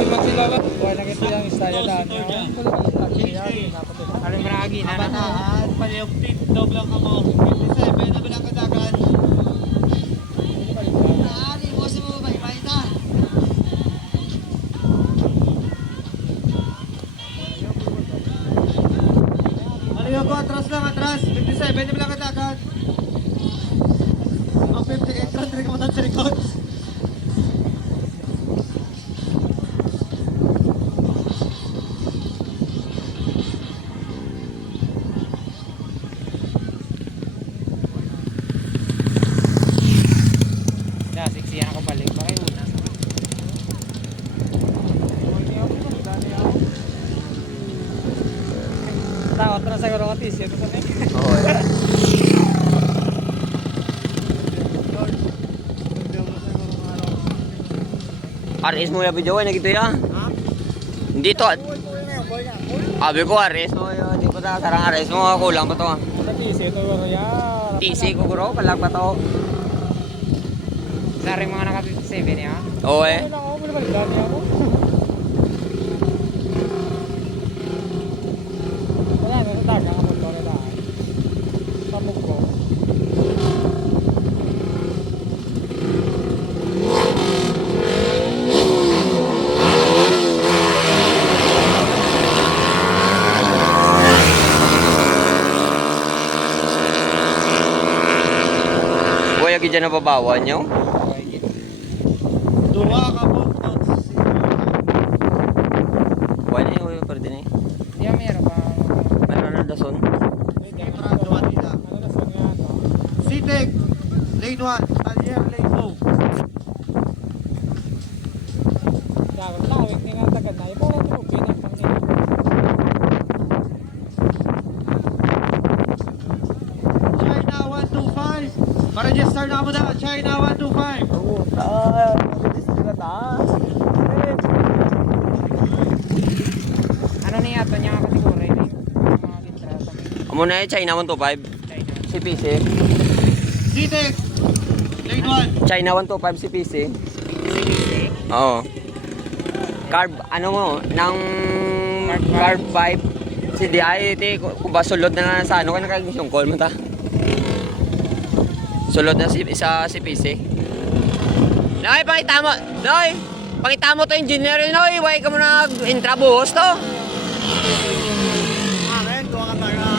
naman sila ba? Buhay na ito yung istaya daan niya. Alam maragi na na. Paliyok tip, doblang ka mo. 57, na bilang kadagan. Naali, boss mo ba? Ipaita. Paliyok ko, atras lang, atras. 57, na bilang kadagan. Ang 50 extra, tinig mo sa likod. Siksiyan ako balik. Bakit una? Takot na siguro ako tisyo. Ito sa Oo. RS mo yung video na gito ya? Hindi to. Abi ko RS mo yun. Hindi pa ta sarang RS mo. Kulang pa to. Ito tisyo. Ito ya. TC ko guro. Kalag pa to. Saring mga naka-57 ya. Oo eh. Ano lang ako. Wala balik dami ako. Wala na. Sa dagang ako ito na daan. Samog ko. Buhay lagi dyan nababawan nyo. Dua ka po. Buhay na yun. Pwede na eh. Hindi meron pa. Meron na dason. Ano na sa nga ito? Sitek, lane 1, Talyer, lane 2. Dapat lawit ni nga tagad na. Ipo na ito. Pinapang niya. China 125. Pa-register na mo na. China 125. Ano niya ito niya kategori na mga litrato. Amo na eh. China 125. China. Si PC. Sitek, lane 1. China 125 si PC. Oo. Carb, ano mo, ng carb 5. Si DI, kung ba sulod na sa ano, kaya nakagisyung call mo ta. Sulod na si PC. Noy, pakita mo. Noy, pakita mo to engineer. Noy, why ka mo nag-intrabuhos to? Amen, kuha ka tayo.